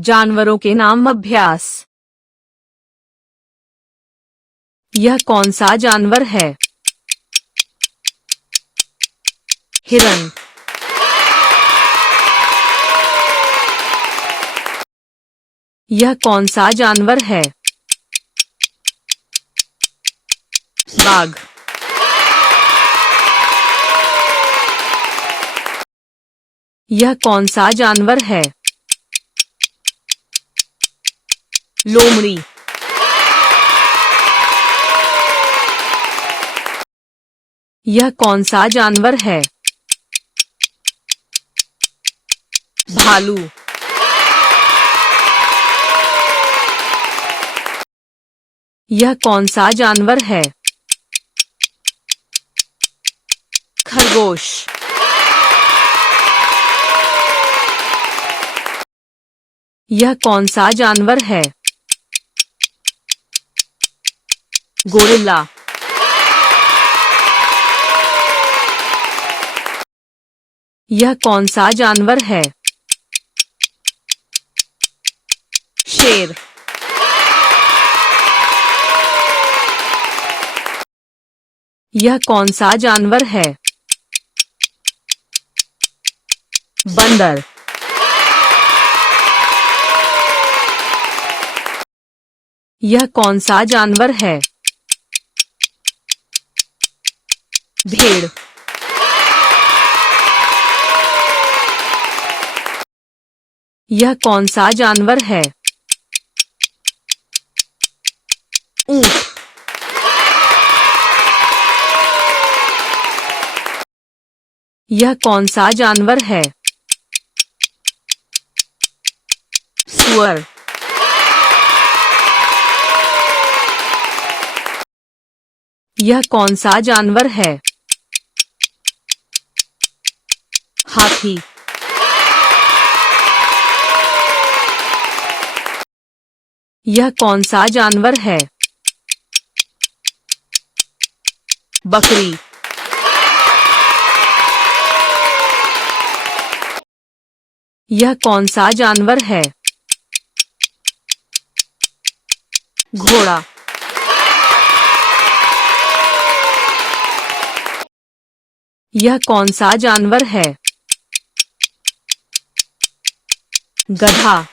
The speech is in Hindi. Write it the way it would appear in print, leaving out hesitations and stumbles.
जानवरों के नाम अभ्यास। यह कौन सा जानवर है? हिरन। यह कौन सा जानवर है? बाघ। यह कौन सा जानवर है? लोमड़ी। यह कौन सा जानवर है? भालू। यह कौन सा जानवर है? खरगोश। यह कौन सा जानवर है? गोरिल्ला। यह कौन सा जानवर है? शेर। यह कौन सा जानवर है? बंदर। यह कौन सा जानवर है? भेड़। यह कौन सा जानवर है? ऊंट। यह कौन सा जानवर है? सूअर। यह कौन सा जानवर है? हाथी। यह कौन सा जानवर है? बकरी। यह कौन सा जानवर है? घोड़ा। यह कौन सा जानवर है? गधा।